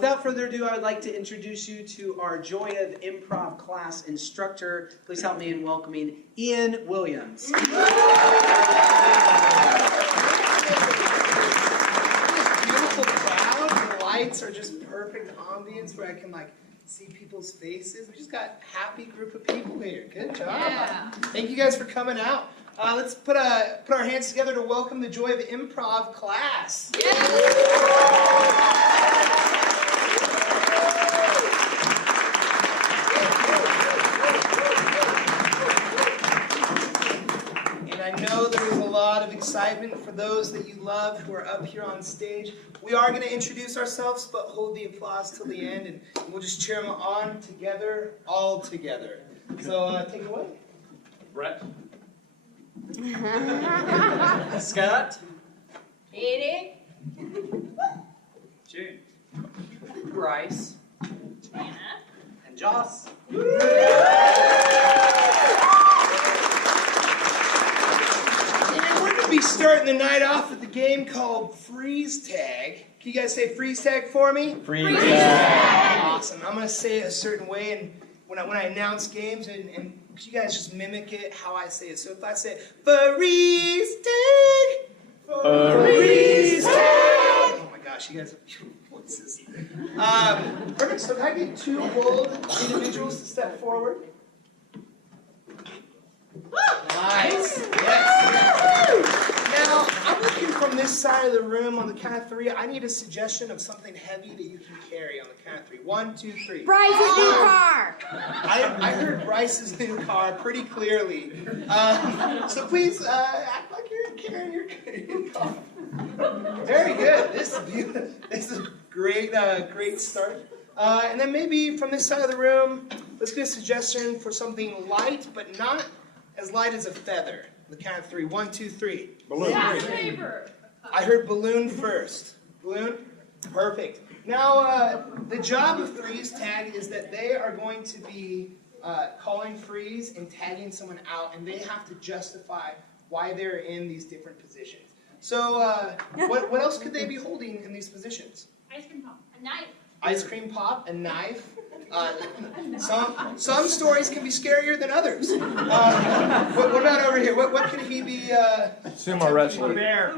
Without further ado, I would like to introduce you to our Joy of Improv class instructor. Please help me in welcoming Ian Williams. Beautiful crowd. The lights are just perfect ambience where I can see people's faces. We just got a happy group of people here. Good job. Yeah. Thank you guys for coming out. Let's put our hands together to welcome the Joy of Improv class. I know there is a lot of excitement for those that you love who are up here on stage. We are going to introduce ourselves, but hold the applause till the end, and we'll just cheer them on together, all together. So take it away. Brett. Scott. Katie. James. Bryce. Anna. And Joss. Be starting the night off with a game called Freeze Tag. Can you guys say freeze tag for me? Freeze tag. Awesome. I'm going to say it a certain way, and when I announce games, and you guys just mimic it how I say it. So if I say freeze tag, freeze tag. Oh my gosh, you guys have beautiful voices. Perfect. So can I get two bold individuals to step forward? Nice. Yes. Now, I'm looking from this side of the room on the count of three. I need a suggestion of something heavy that you can carry on the count of three. 1, 2, 3. Bryce's new car. I heard Bryce's new car pretty clearly. So please act like you're carrying your car. Very good. This is beautiful. This is a great start. And then maybe from this side of the room, let's get a suggestion for something light, but not as light as a feather. The count of 3. 1, 2, 3. Balloon. Yeah, paper. I heard balloon first. Balloon? Perfect. Now, the job of freeze tag is that they are going to be calling freeze and tagging someone out, and they have to justify why they're in these different positions. So, what else could they be holding in these positions? Ice cream pop. A knife. Ice cream pop, a knife. Some stories can be scarier than others. What about over here? What could he be? Sumo wrestling. Bear.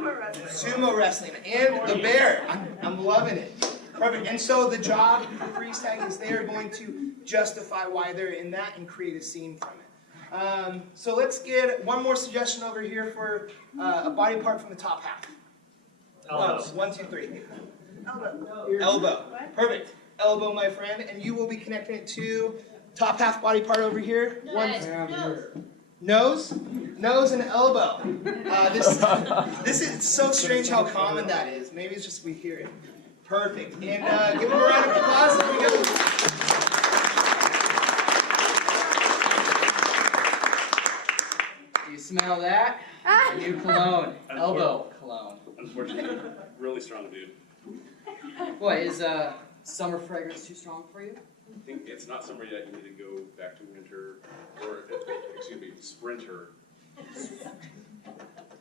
Sumo wrestling. And the bear. I'm loving it. Perfect. And so the job for freeze tag is they are going to justify why they're in that and create a scene from it. So let's get one more suggestion over here for a body part from the top half. Elbow. 1, 2, 3. Elbow. Perfect. Elbow, my friend, and you will be connecting it to top half body part over here. Nose, and elbow. This is so strange how common that is. Maybe it's just we hear it. Perfect. And give them a round of applause as we go. You smell that? A new cologne. Elbow cologne. Unfortunately, really strong dude. What, is summer fragrance too strong for you? I think it's not summer yet. You need to go back to winter, or excuse me, sprinter.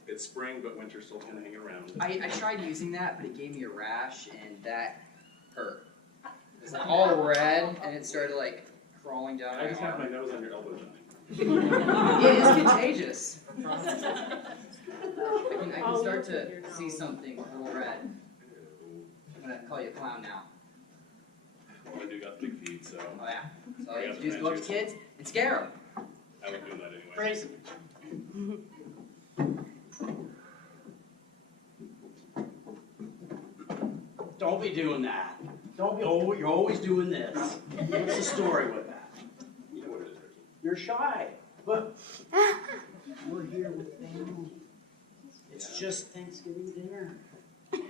It's spring, but winter's still kind of hanging around. I tried using that, but it gave me a rash, and that hurt. It was all red, and it started crawling down I my just have my arm. nose on your elbow, Johnny. It is contagious. I can start to see something a little red. I'm gonna call you a clown now. Well, I do got the big feet, so Oh yeah. So all you have to do is go up to kids and scare them. I was doing that anyway. Praise. Don't be doing that. Don't be. Oh, you're always doing this. What's the story with that? You know what it is, Ricky. You're shy. But we're here with family. It's just Thanksgiving dinner. You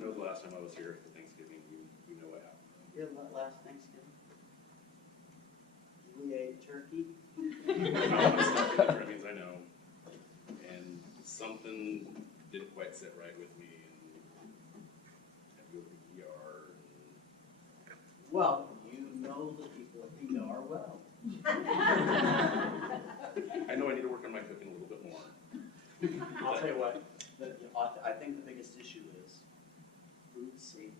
know the last time I was here for Thanksgiving, you know what happened. Yeah, last Thanksgiving. We ate turkey. That means I know. And something didn't quite sit right with me, and had to go to the ER. Well, you know the people at the ER well. I know I need to work on my cooking a little bit more. I'll tell you what. I think the biggest issue is food safety.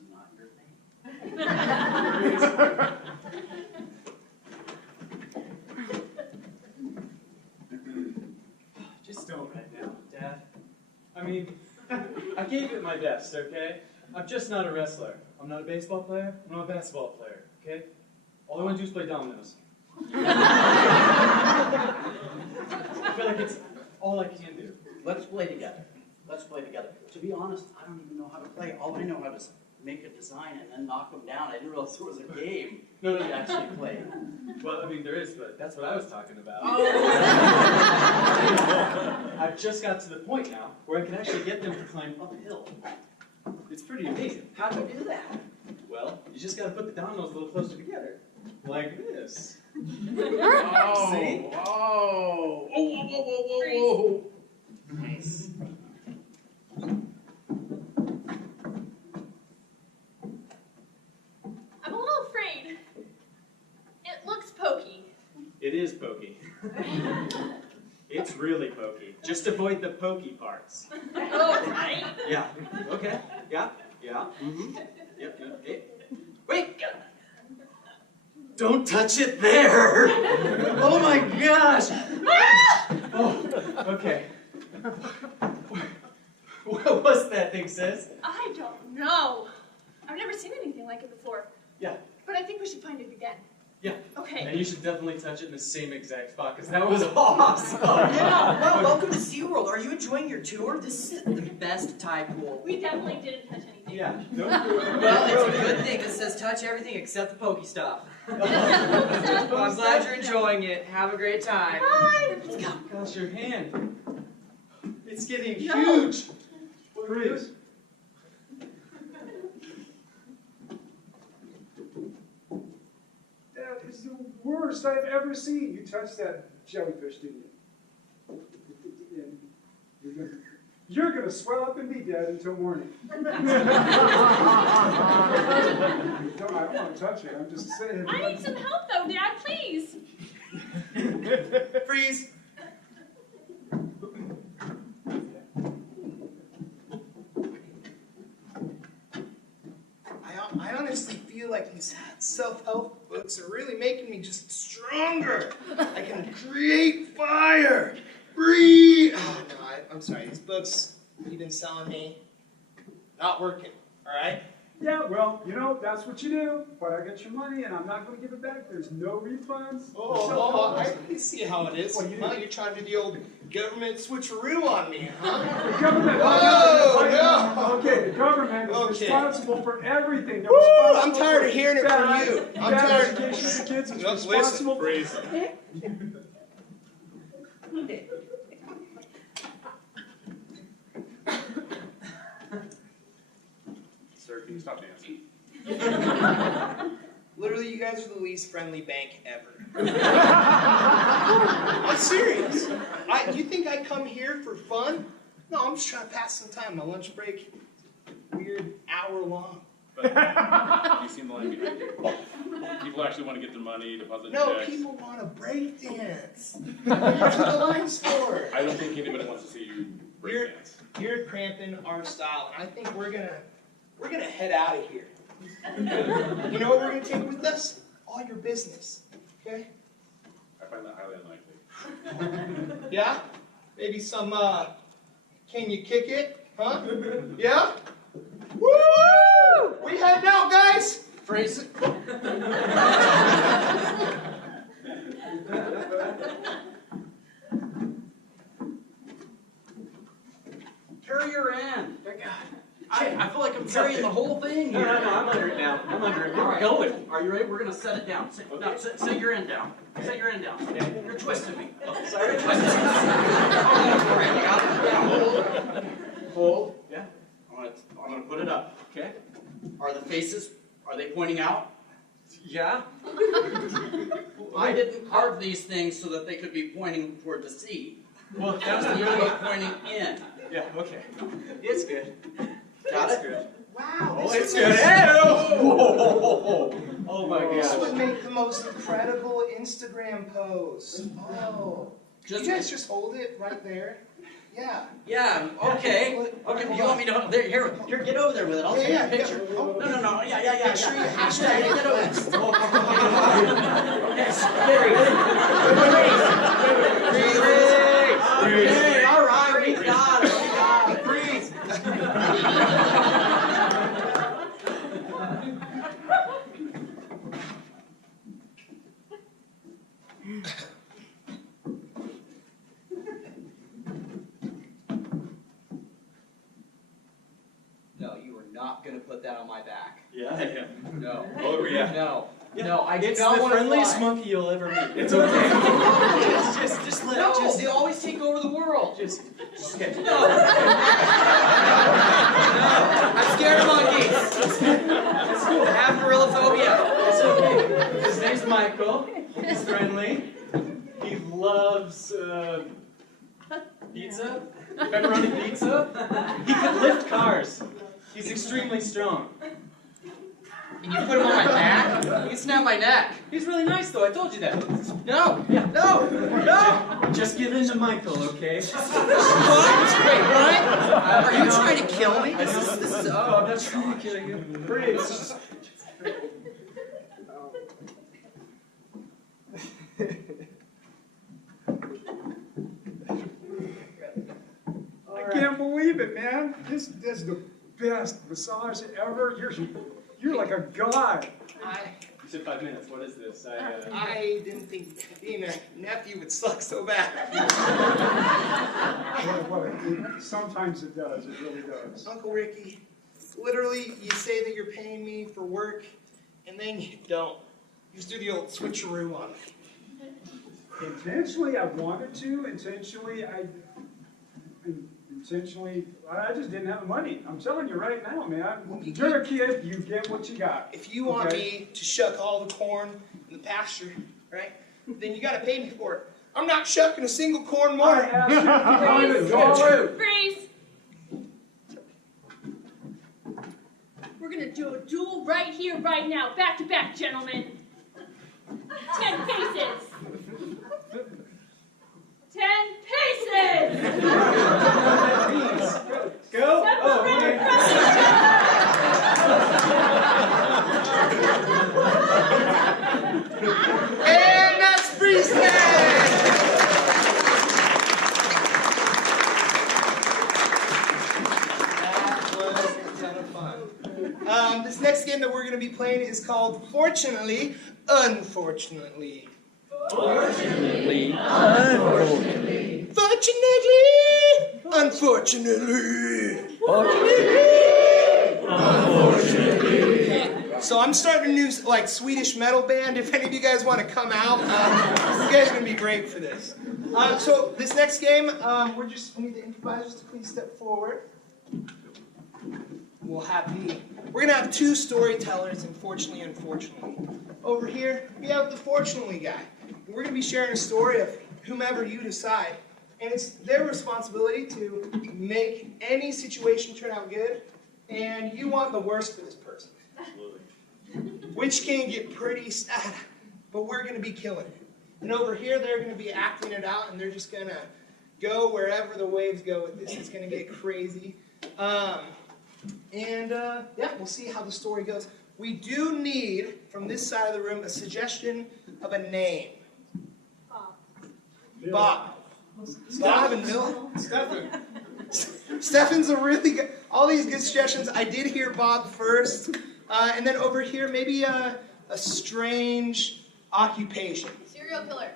is not your thing. Just don't right now, Dad. I mean, I gave it my best, okay? I'm just not a wrestler. I'm not a baseball player. I'm not a basketball player, okay? All I want to do is play dominoes. I feel like it's all I can do. Let's play together. Let's play together. To be honest, I don't even know how to play. All I know how to is make a design and then knock them down. I didn't realize there was a game No, to actually play. Well, I mean, there is, but that's what I was talking about. Oh. I've just got to the point now where I can actually get them to climb uphill. It's pretty amazing. How do you do that? Well, you just got to put the dominoes a little closer together, like this. Oh, See? oh, whoa, whoa, whoa, whoa, whoa, whoa. Nice. I'm a little afraid. It looks pokey. It is pokey. It's really pokey. Just avoid the pokey parts. Oh, right. Yeah. Okay. Yeah. Yeah. Mm-hmm. Yep. Okay. Wait. Don't touch it there. Oh my gosh. Oh. Okay. What was that thing, sis? I don't know. I've never seen anything like it before. Yeah. But I think we should find it again. Yeah. Okay. And you should definitely touch it in the same exact spot, because that was awesome. Yeah, well, welcome to SeaWorld. Are you enjoying your tour? This is the best tide pool. We definitely didn't touch anything. Yeah. No. Well, it's a good thing. It says touch everything except the pokey stuff. Well, I'm glad you're enjoying it. Have a great time. Bye. Let's go. Gosh, your hand. It's getting No. huge. What are you? That is the worst I've ever seen. You touched that jellyfish, didn't you? And you're gonna swell up and be dead until morning. No, I don't want to touch it. I'm just saying. I need some help though, Dad, please. Freeze. I honestly feel like these self-help books are really making me just stronger. I can create fire, breathe. Oh no, I'm sorry. These books you've been selling me, not working. All right. Yeah, well, you know, that's what you do. But I get your money and I'm not going to give it back. There's no refunds. I see how it is. Well, You're trying to do the old government switcheroo on me, huh? The government. Whoa, no. Okay, the government is Okay. responsible for everything. They're Woo, responsible I'm tired for of hearing it from bad- you. I'm bad tired. education for kids. It's No, responsible. Freeze. Sir, can you stop dancing? Literally, you guys are the least friendly bank ever. I'm serious. You think I come here for fun? No, I'm just trying to pass some time. My lunch break, weird hour long. But you seem the line behind you. People actually want to get their money, deposit No, checks. people want to break dance. That's what the line's for. I don't think anybody wants to see you break dance. You're cramping our style, and I think we're gonna head out of here. You know what we're gonna take with us? All your business. Okay? I find that highly unlikely. Yeah? Maybe some, can you kick it? Huh? Yeah? Woo! We heading out, guys! Phrase it. Carry your end. I feel like I'm carrying the whole thing No, here. I'm under it now. I'm under it. All We're right. going. Are you ready? We're gonna set it down. Okay. No, set your end down. Set your end down. Okay. You're twisting me. Sorry. You're twisting me. All right, got it. Yeah, hold. Yeah. I'm gonna put it up. Okay. Are the faces? Are they pointing out? Yeah. I didn't carve these things so that they could be pointing toward the sea. Well, That's that's the the way pointing in. Yeah. Okay. It's good. Got It's it? good. Wow, Oh, this it's would good. make- Oh my This gosh. would make the most incredible Instagram post. Oh. Just You guys just hold it right there. Yeah. Yeah, okay. Okay, you want me to, there, here, get over there with it. I'll take a picture. Oh, No, yeah. Make sure you Hashtag it, get over there. West. Okay, all right, we got it. Freeze. No, you are not gonna put that on my back. Yeah, I am. No. Oh, yeah. No. Yeah. No, I do It's not the want to friendliest fly. monkey you'll ever meet. It's okay. just let No, just they always take over the world. just okay. No. I'm scared of monkeys. I have gorillophobia. It's okay. His name's Michael. He's friendly. He loves pizza, pepperoni pizza. He can lift cars. He's extremely strong. Can you put him on my back? You can snap my neck. He's really nice, though. I told you that. No. Yeah. No. Just give in to Michael, okay? What? Wait, what? Are you trying to kill me? This is No, I'm not trying to kill you. Freeze. I can't believe it, man. This is the best massage ever. You're like a god. You said 5 minutes. What is this? I didn't think being a nephew would suck so bad. Sometimes it does. It really does. Uncle Ricky, literally, you say that you're paying me for work, and then you don't. You just do the old switcheroo on me. Intentionally, I wanted to. Intentionally, I just didn't have the money. I'm telling you right now, man. You're a kid. You get what you got. If you want me to shuck all the corn in the pasture, right, then you got to pay me for it. I'm not shucking a single corn I more. asked you to find a dollar. Freeze! We're gonna do a duel right here, right now. Back to back, gentlemen. 10 paces! 10 paces! Go. Oh, Separate okay. from each other! And that's freeze time! That was a ton of fun. This next game that we're going to be playing is called Fortunately, Unfortunately. Fortunately. Fortunately, unfortunately. So I'm starting a new Swedish metal band. If any of you guys want to come out, you guys are gonna be great for this. So this next game, we need the improvisers to please step forward. We're gonna have two storytellers, unfortunately. Over here, we have the fortunately guy. We're gonna be sharing a story of whomever you decide. And it's their responsibility to make any situation turn out good, and you want the worst for this person. Absolutely. Which can get pretty sad, but we're going to be killing it. And over here, they're going to be acting it out, and they're just going to go wherever the waves go with this. It's going to get crazy. Yeah, we'll see how the story goes. We do need, from this side of the room, a suggestion of a name. Bob. Bob and Bill. Stefan's a really good, all these good suggestions. I did hear Bob first. And then over here, maybe a strange occupation. Serial killer.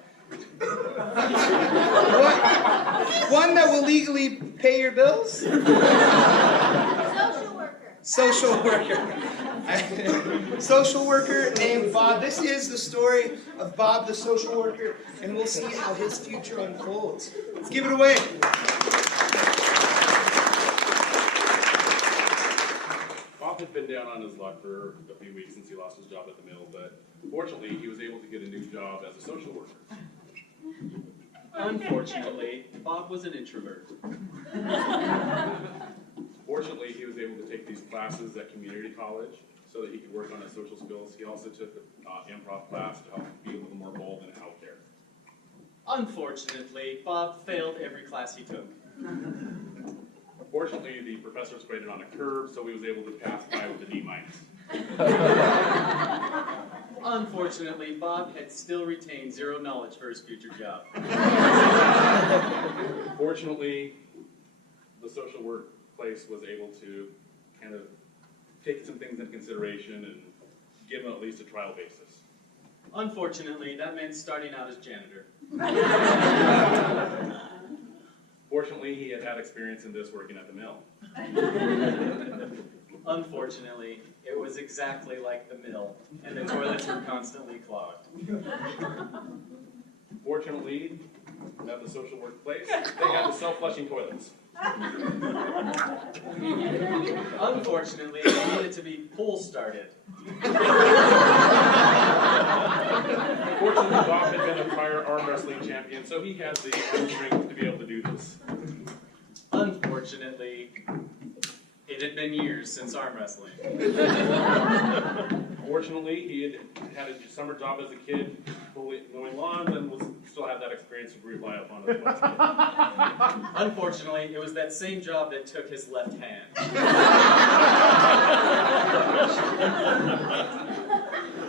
One that will legally pay your bills? Social worker. Social worker. Social worker named Bob. This is the story of Bob the social worker, and we'll see how his future unfolds. Let's give it away. Bob had been down on his luck for a few weeks since he lost his job at the mill, but fortunately he was able to get a new job as a social worker. Unfortunately, Bob was an introvert. Fortunately, he was able to take these classes at community college so that he could work on his social skills. He also took the improv class to help be a little more bold and out there. Unfortunately, Bob failed every class he took. Unfortunately, the professor was graded on a curve, so he was able to pass by with a D-. Unfortunately, Bob had still retained zero knowledge for his future job. Fortunately, the social workplace was able to kind of take some things into consideration and give him at least a trial basis. Unfortunately, that meant starting out as janitor. Fortunately, he had experience in this working at the mill. Unfortunately, it was exactly like the mill, and the toilets were constantly clogged. Fortunately, at the social workplace, they had the self-flushing toilets. Unfortunately, it needed to be pull started. Fortunately, Bob had been a prior arm wrestling champion, so he had the arm strength to be able to do this. Unfortunately, it had been years since arm wrestling. Fortunately, he had a summer job as a kid mowing lawns and still had that experience to rely upon as well. Unfortunately, it was that same job that took his left hand.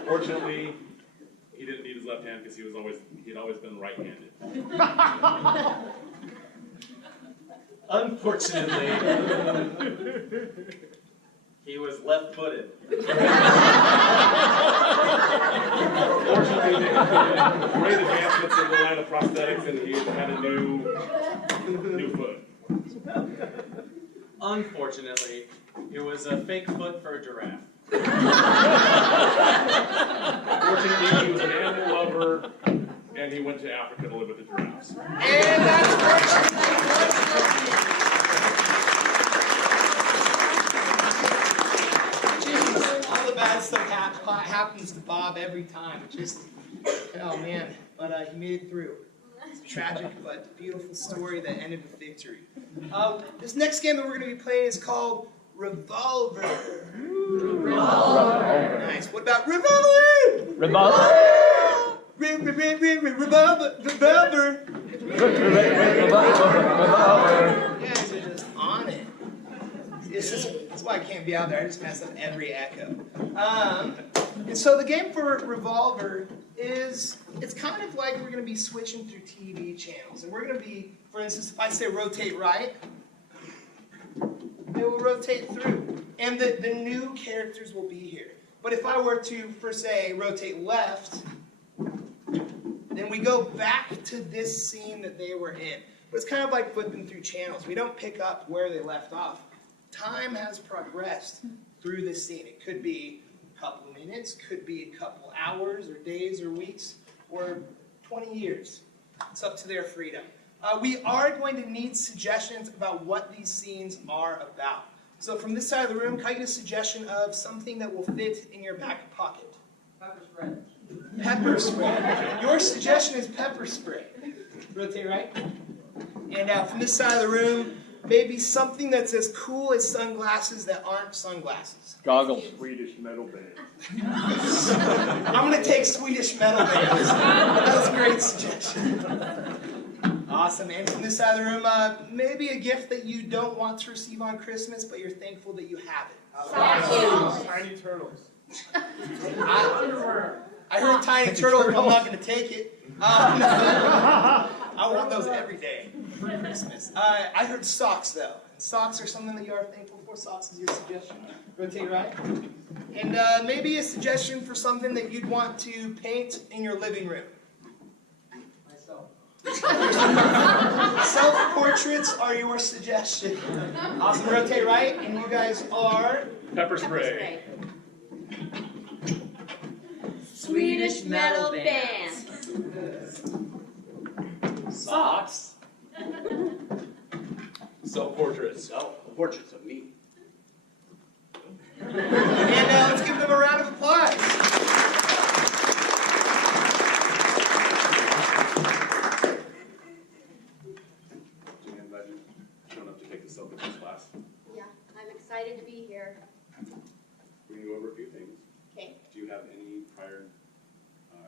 Fortunately, he didn't need his left hand because he'd always been right-handed. Unfortunately, he was left-footed. Fortunately, they had great advancements in the line of prosthetics, and he had a new foot. Unfortunately, it was a fake foot for a giraffe. Fortunately, he was an animal lover, and he went to Africa to live with the giraffes. And that's Jeez, all the bad stuff happens to Bob every time. Oh man, but he made it through. It's a tragic but beautiful story that ended with victory. This next game that we're going to be playing is called Revolver. Revolver. Nice. What about Revolver? Revolver. Revolver. Revolver. You guys are just on it. That's why I can't be out there. I just mess up every echo. And so the game for Revolver is, it's kind of like we're going to be switching through TV channels. And we're going to be, for instance, if I say rotate right, it will rotate through. And the new characters will be here. But if I were to, for say, rotate left, then we go back to this scene that they were in. But it's kind of like flipping through channels. We don't pick up where they left off. Time has progressed through this scene. It could be a couple of minutes, could be a couple hours or days or weeks or 20 years. It's up to their freedom. We are going to need suggestions about what these scenes are about. So from this side of the room, can I get a suggestion of something that will fit in your back pocket? Pepper spray. Pepper spray. Your suggestion is pepper spray. Rotate right. And from this side of the room, maybe something that's as cool as sunglasses that aren't sunglasses. Goggles. Swedish metal band. I'm going to take Swedish metal bands. That was a great suggestion. Awesome. And from this side of the room, maybe a gift that you don't want to receive on Christmas, but you're thankful that you have it. Tiny turtles. I heard tiny turtles, but I'm not going to take it. I want those every day for Christmas. I heard socks, though. And socks are something that you are thankful for. Socks is your suggestion. Rotate right. And maybe a suggestion for something that you'd want to paint in your living room. Self-portraits are your suggestion. Awesome. Rotate right. And you guys are... Pepper spray. Swedish metal band. Socks. Self-portraits. Portraits of me. And let's give them a round of applause. I'm glad you showed up to take the self-defense class. Yeah, I'm excited to be here. We're going to go over a few things. Okay. Do you have any prior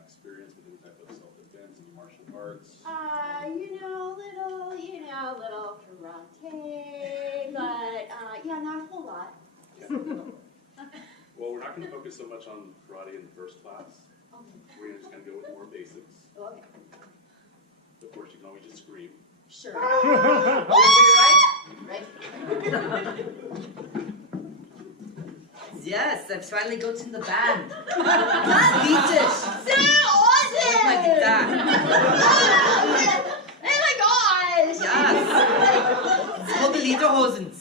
experience with any type of self-defense, any martial arts? Little karate. not going to focus so much on karate in the first class. We're going to just kind of go with more basics. Okay. Of course, you can always just scream. Sure. Right? Right? Yes, I've finally got in the band. Swedish. So awesome! My guitar. Oh my gosh! Yes. It's called the Lederhosens.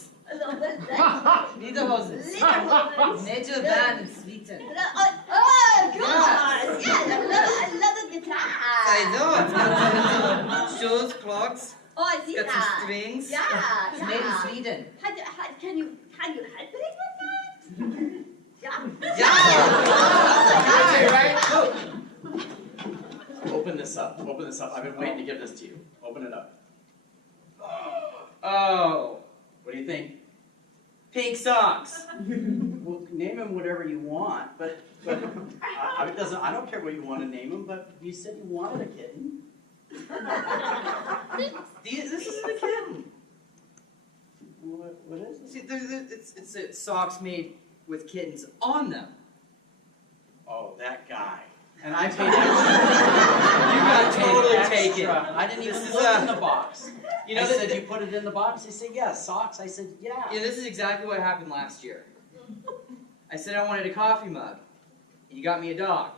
Lederhosens. Lederhosens. Major band in Sweden. Oh gosh! Yeah, I love the guitar. I know. It's got some shoes, clogs. Oh, I see It's got that. some strings. Yeah, It's made in Sweden. Can you head with that? Yeah. Yeah. Right? Open this up. Open this up. I've been waiting to give this to you. Open it up. Oh. What do you think? Pink socks. Well, name him whatever you want, but it doesn't. I don't care what you want to name him. But you said you wanted a kitten. This isn't a kitten. What is it? See, it's socks made with kittens on them. Oh, that guy. And I paid extra. You got totally extra. taken. I didn't even This is put it in the box. You know, I said, you put it in the box? He said, yeah, socks. I said, yeah. Yeah, this is exactly what happened last year. I said I wanted a coffee mug, and you got me a dog.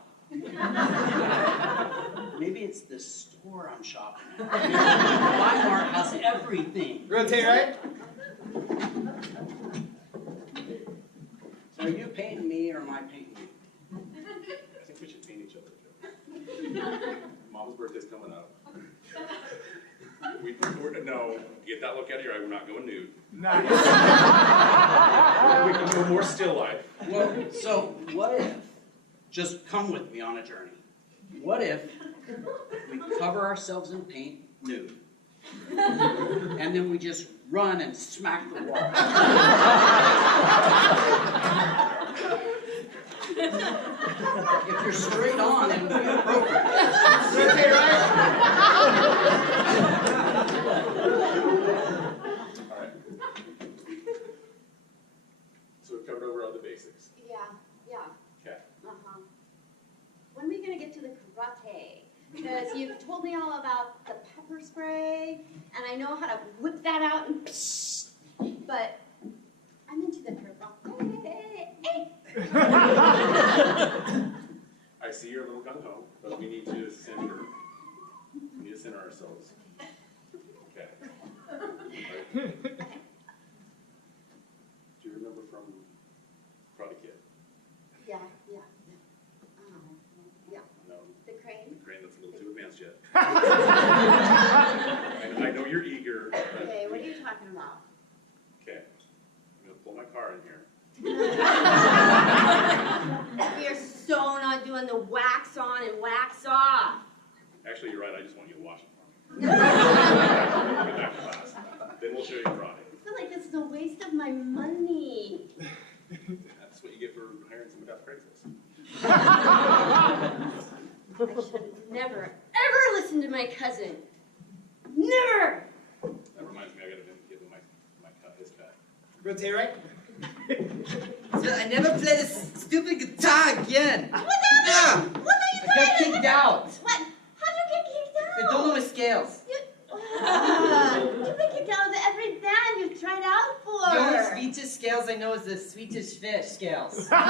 Maybe it's the store I'm shopping at. Walmart has everything. Rotate right. Are you painting me or am I painting you? I think we should paint each other, Joe. Mom's birthday's coming up. No, get that look out of your eye. We're not going nude. Nice. We can go more still life. Well, so what if, just come with me on a journey. What if we cover ourselves in paint nude? And then we just run and smack the wall. If you're straight on, it would be appropriate. Rotate right. All right. So we've covered over all the basics. Yeah. Okay. Uh-huh. When are we gonna get to the karate? Because you've told me all about the pepper spray, and I know how to whip that out and psh, but I'm into the karate. I see you're a little gung ho, but we need to center. We need to center ourselves. Okay. All right. Do you remember from Karate Kid? Yeah. Yeah. No, The crane. Crane, that's a little too advanced yet. I know you're eager. But Okay, what are you talking about? okay. I'm gonna pull my car in here. We are so not doing the wax on and wax off. Actually, you're right. I just want you to wash it for me. I Get back to class. Then we'll show you karate. feel like this is a waste of my money. That's what you get for hiring somebody off Craigslist. I should have never, ever listened to my cousin. Never! That reminds me, I gotta give him my cut, his cut. Rotate right. So I never play this stupid guitar again. What Yeah. are you I got kicked out. What? How'd you get kicked out? I don't know my scales. You've been kicked out of every band you've tried out for. The only sweetest scales I know is the sweetest fish scales. Yeah,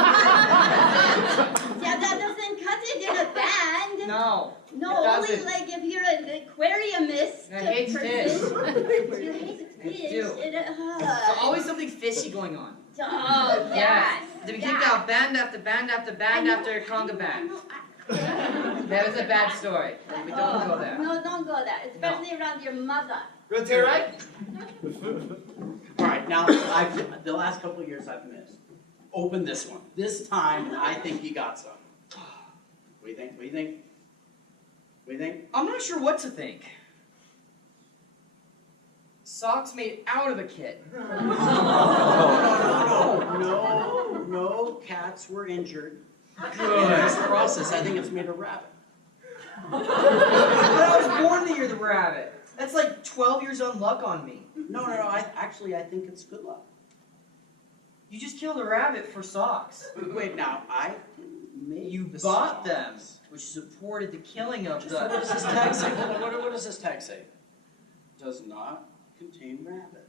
that doesn't cut it in a band. No. No, it only doesn't. like if you're an aquariumist I hate person. fish. You hate I fish. do. There's always something fishy going on. Oh, yes. To be kicked out band after band after band after conga band. That was a bad story. We don't go there. No, don't go there, especially around your mother. Rotate right. All right, now the last couple of years I've missed. Open this one. This time I think you got some. What do you think? What do you think? What do you think? I'm not sure what to think. Socks made out of a kitten. No. Cats were injured. Good. In this process, I think it's made of rabbit. But I was born the year of the rabbit. That's like 12 years on luck on me. No. I think it's good luck. You just killed a rabbit for socks. Wait, now, I didn't make You the bought socks. them, which supported the killing of What the. does this tag say? Hold on, what does this tag say? Does not contain rabbit.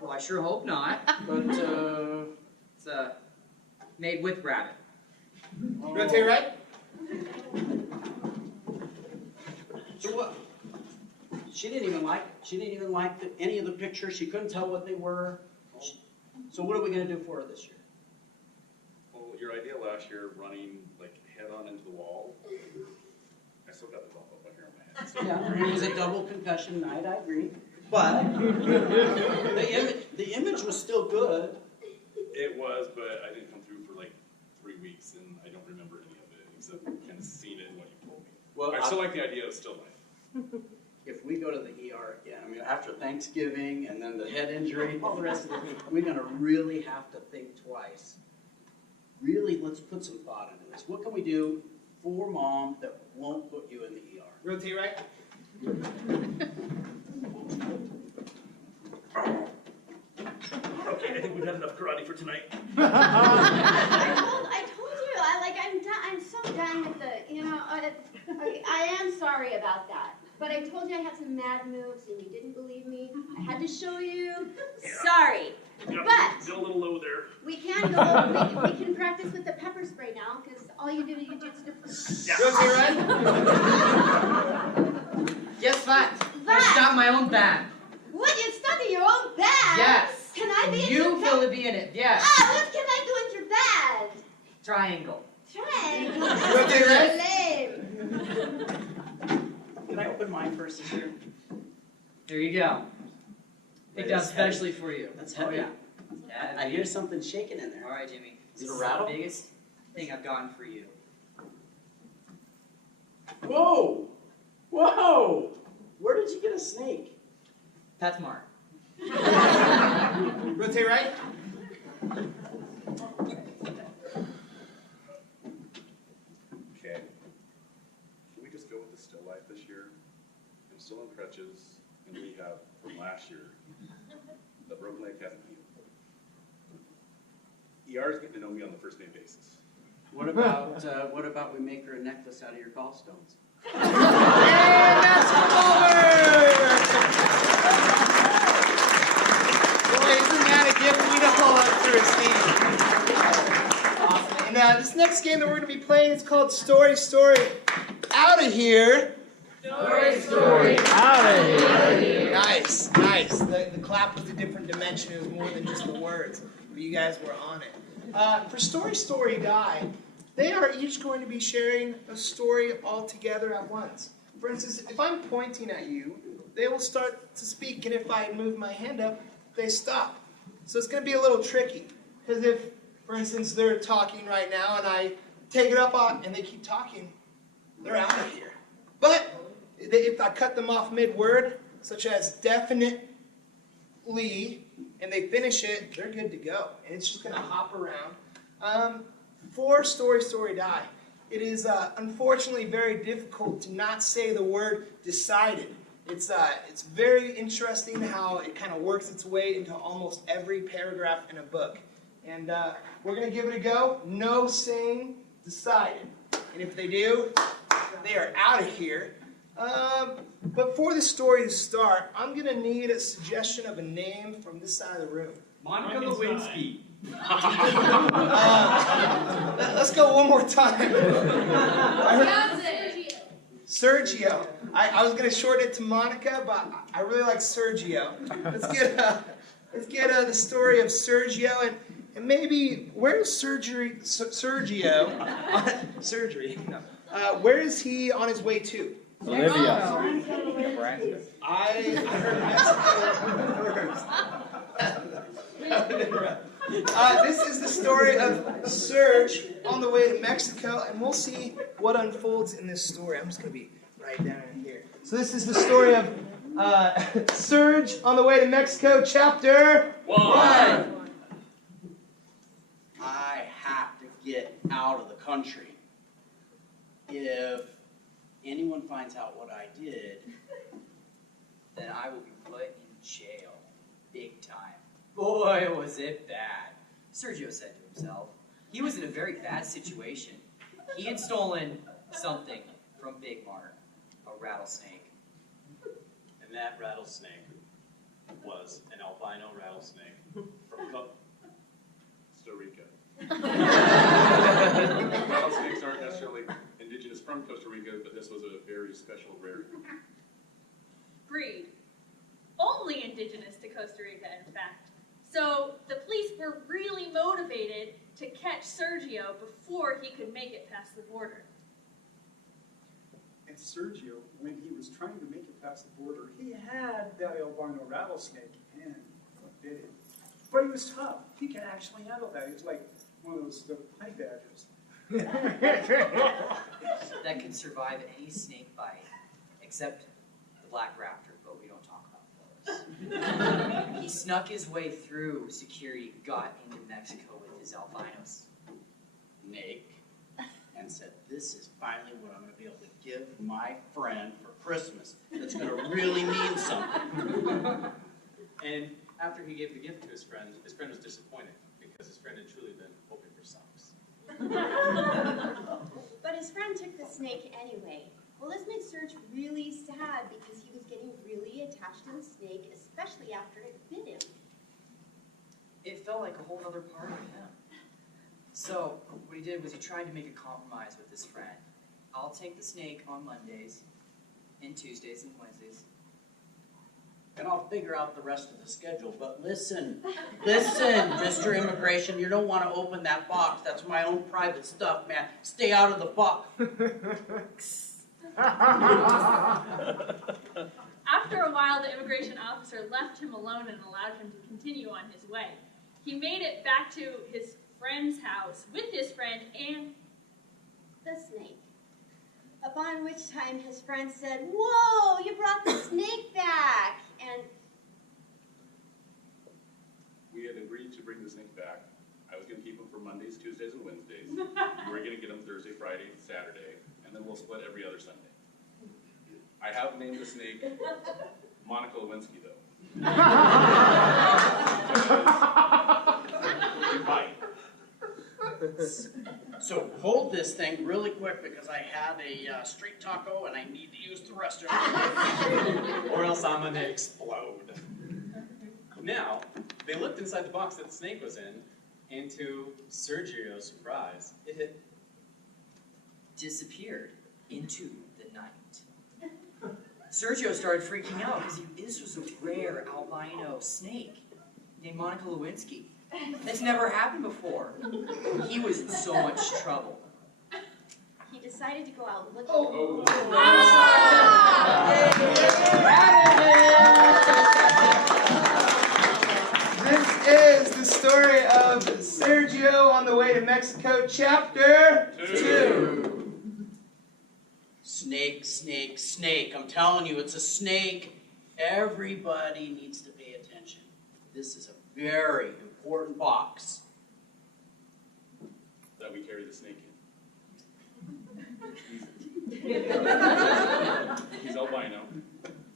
Well, I sure hope not. But, It's made with rabbit. Rotate right. so what? She didn't even like any of the pictures. She couldn't tell what they were. So what are we gonna do for her this year? Well, your idea last year, running like head on into the wall, I still got the bump up here in my head. So Yeah, it was a double concussion night, I agree. But the image was still good. it was, but I didn't come through for like 3 weeks, and I don't remember any of it except kind of seeing it in what you told me. Well, I still like the idea of still life. if we go to the ER again, I mean, after Thanksgiving and then the head injury, all the rest of it, we're gonna really have to think twice. Really, let's put some thought into this. What can we do for Mom that won't put you in the ER? Rotate right. Okay, I think we've had enough karate for tonight. I told you, I'm so done with the, okay, I am sorry about that. But I told you I had some mad moves and you didn't believe me. I had to show you. Sorry. But Still a little low there. we can go, we can practice with the pepper spray now, because all you do is Rotate right. Guess what? I What? stopped my own band. What, you stuck in your own bag? Yes. Can I be in You your feel bag? to be in it. Yes. What can I do in your bag? Triangle. Triangle. Rotate right. Lame. Can I open mine first this year? There you go. Picked That out is specially for you. That's Oh heavy. yeah. Yeah. I hear something shaking in there. All right, Jimmy. Is it This a rattle? the biggest thing I've gotten for you. Whoa! Whoa! Where did you get a snake? PetSmart. Rotate right. Okay. Can we just go with the still life this year? I'm still in crutches, and we have, from last year, the broken leg hasn't healed. ER is getting to know me on the first name basis. What about we make her a necklace out of your gallstones? And that's over. Boy, isn't that a gift we all have to receive? And this next game that we're going to be playing is called Story Out of Here. Story. Out of here. Nice. The clap was a different dimension. It was more than just the words. But you guys were on it. For Story Die, they are each going to be sharing a story all together at once. For instance, if I'm pointing at you, they will start to speak, and if I move my hand up, they stop. So it's going to be a little tricky. Because if, for instance, they're talking right now, and I take it up on, and they keep talking, they're out of here. But if I cut them off mid-word, such as definitely, and they finish it, they're good to go. And it's just going to hop around. For Story Die, it is unfortunately very difficult to not say the word decided. It's very interesting how it kind of works its way into almost every paragraph in a book. And we're going to give it a go. No saying decided. And if they do, they are out of here. But for the story to start, I'm going to need a suggestion of a name from this side of the room. Monica Lewinsky. Let's go one more time. Sergio. I was going to shorten it to Monica, but I really like Sergio. Let's get the story of Sergio, and maybe where's Sergio? Surgery. No. Where is he on his way to? Olivia. I heard Mexico. This is the story of Serge on the way to Mexico, and we'll see what unfolds in this story. I'm just going to be right down in here. So this is the story of Serge on the way to Mexico, chapter 1. I have to get out of the country. If anyone finds out what I did, Then I will be put in jail. Big time. Boy, was it bad. Sergio said to himself. He was in a very bad situation. He had stolen something from Big Mart, a rattlesnake. And that rattlesnake was an albino rattlesnake from Costa Rica. Rattlesnakes aren't necessarily indigenous from Costa Rica, but this was a very special rarity. Breed. Only indigenous to Costa Rica, in fact. So the police were really motivated to catch Sergio before he could make it past the border. And Sergio, when he was trying to make it past the border, he had that albino rattlesnake and bit him. But he was tough. He can actually handle that. He was like one of those honey badgers. That could survive any snake bite, except the black raptor, but we don't talk about those. He snuck his way through security, got into Mexico with his albino snake, And said, this is finally what I'm going to be able to give my friend for Christmas. That's going to really mean something. And after he gave the gift to his friend was disappointed because his friend had truly been hoping for socks. But his friend took the snake anyway. Well, this made Serge really sad because he was getting really attached to the snake, especially after it bit him. it felt like a whole other part of him. So what he did was he tried to make a compromise with his friend. I'll take the snake on Mondays and Tuesdays and Wednesdays. And I'll figure out the rest of the schedule. But listen, Mr. Immigration, you don't want to open that box. That's my own private stuff, man. Stay out of the box. After a while, the immigration officer left him alone and allowed him to continue on his way. He made it back to his friend's house with his friend and the snake. Upon which time his friend said, "Whoa, you brought the snake back!" And We had agreed to bring the snake back. I was going to keep him for Mondays, Tuesdays, and Wednesdays. You were going to get him Thursday, Friday, Saturday, and then we'll split every other Sunday. I have named the snake Monica Lewinsky, though. Bye. So hold this thing really quick because I had a street taco and I need to use the restroom. Or else I'm gonna explode. Now, they looked inside the box that the snake was in, and to Sergio's surprise, it had disappeared into the night. Sergio started freaking out because this was a rare albino snake named Monica Lewinsky. That's never happened before. He was in so much trouble. he decided to go out looking. Oh. This is the story of Sergio on the way to Mexico, chapter 2. Snake, snake, snake. I'm telling you, it's a snake. Everybody needs to pay attention. This is a very important box. That we carry the snake in. He's albino,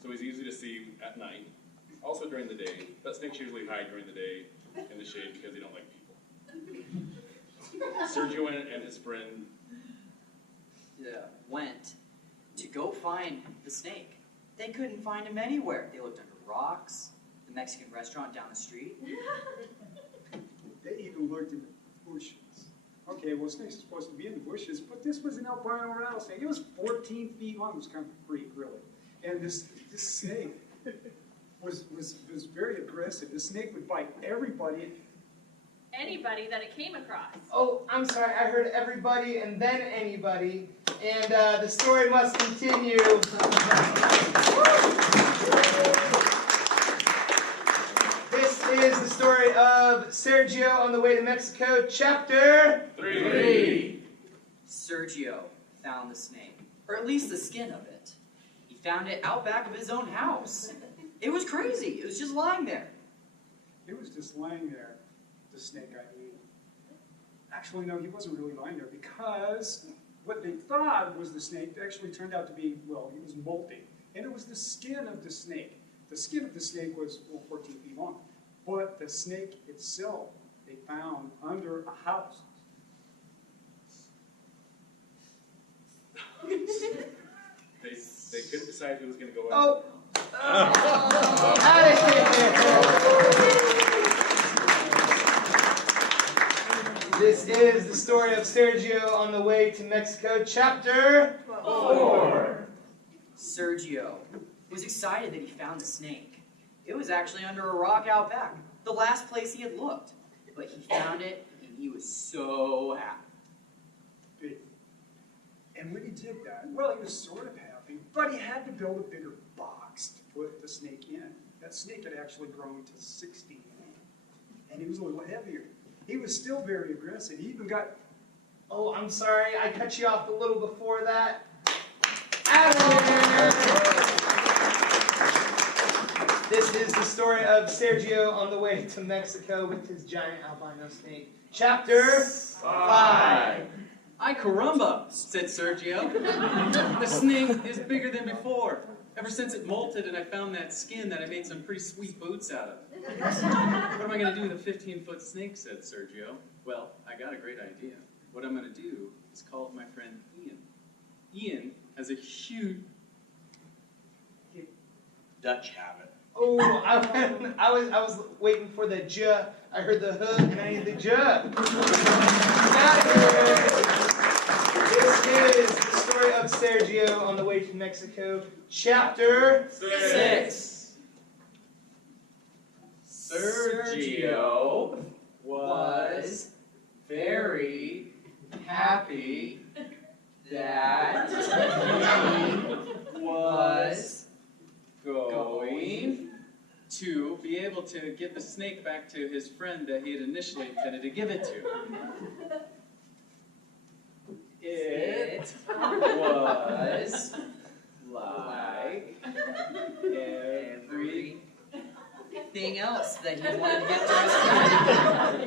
so he's easy to see at night. Also during the day. But snakes usually hide during the day in the shade because they don't like people. Sergio and his friend Went to go find the snake. They couldn't find him anywhere. They looked under rocks, the Mexican restaurant down the street. They even looked in the bushes. Okay, well, snakes are supposed to be in the bushes, but this was an albino rattlesnake. It was 14 feet long. It was kind of a freak, really. And this snake was very aggressive. The snake would bite everybody. anybody that it came across. Oh, I'm sorry, I heard everybody and then anybody, and the story must continue. This is the story of Sergio on the way to Mexico, chapter 3. Sergio found the snake, or at least the skin of it. He found it out back of his own house. It was crazy. It was just lying there. It was just lying there, the snake, I mean. Actually, no, he wasn't really lying there because what they thought was the snake actually turned out to be, well, he was molting. And it was the skin of the snake. The skin of the snake was, well, 14 feet long. but the snake itself they found under a house. They couldn't decide who was going to go in. Oh. Out of here. This is the story of Sergio on the way to Mexico, chapter 4. Sergio was excited that he found the snake. It was actually under a rock out back, the last place he had looked. But he found it, and he was so happy. And when he did that, well, he was sort of happy, but he had to build a bigger box to put the snake in. That snake had actually grown to 60 feet, and he was a little heavier. He was still very aggressive. He even got... Oh, I'm sorry, I cut you off a little before that. Out of here. This is the story of Sergio on the way to Mexico with his giant albino snake. Chapter 5. Ay caramba, said Sergio. The snake is bigger than before. Ever since it molted and I found that skin that I made some pretty sweet boots out of. What am I going to do with a 15-foot snake, said Sergio. Well, I got a great idea. What I'm going to do is call up my friend Ian. Ian has a huge... Dutch habit. Oh, I was waiting for the j. I heard the h and I need the j. This is the story of Sergio on the way to Mexico, chapter 6. Sergio was very happy that he was going to be able to give the snake back to his friend that he had initially intended to give it to. It was like Everything else that he wanted to give to his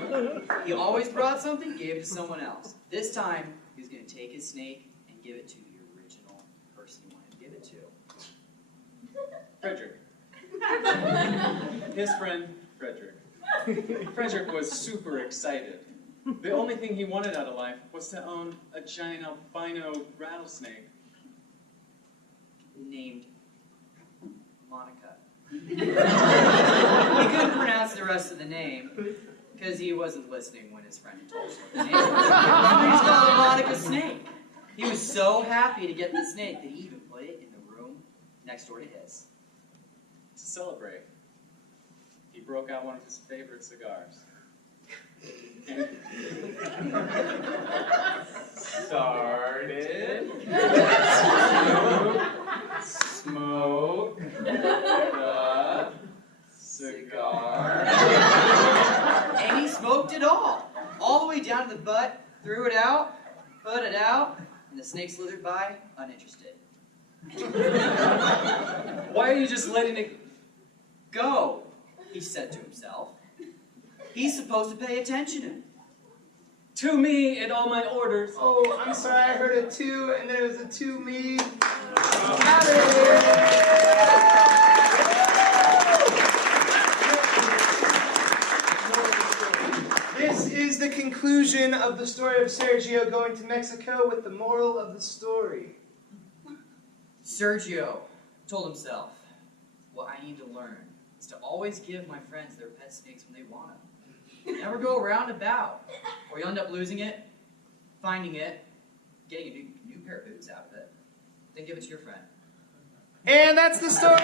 friend. He always brought something, gave it to someone else. This time, he was going to take his snake and give it to the original person he wanted to give it to. Frederick. His friend, Frederick. Frederick was super excited. The only thing he wanted out of life was to own a giant albino rattlesnake. Named Monica. He couldn't pronounce the rest of the name because he wasn't listening when his friend told him what the name was. He just called it Monica Snake. He was so happy to get the snake that he even put it in the room next door to his. To celebrate, he broke out one of his favorite cigars. And started to smoke the cigar. And he smoked it all the way down to the butt, threw it out, put it out, and the snake slithered by, uninterested. Why are you just letting it Go, he said to himself. He's supposed to pay attention. to me and all my orders? Oh, I'm sorry, I heard a 2 and then it was a 2 me. Out of here. This is the conclusion of the story of Sergio going to Mexico with the moral of the story. Sergio told himself, what I need to learn is to always give my friends their pet snakes when they want them. Never go roundabout, or you'll end up losing it, finding it, getting a new pair of boots out of it. Then give it to your friend. And that's the story!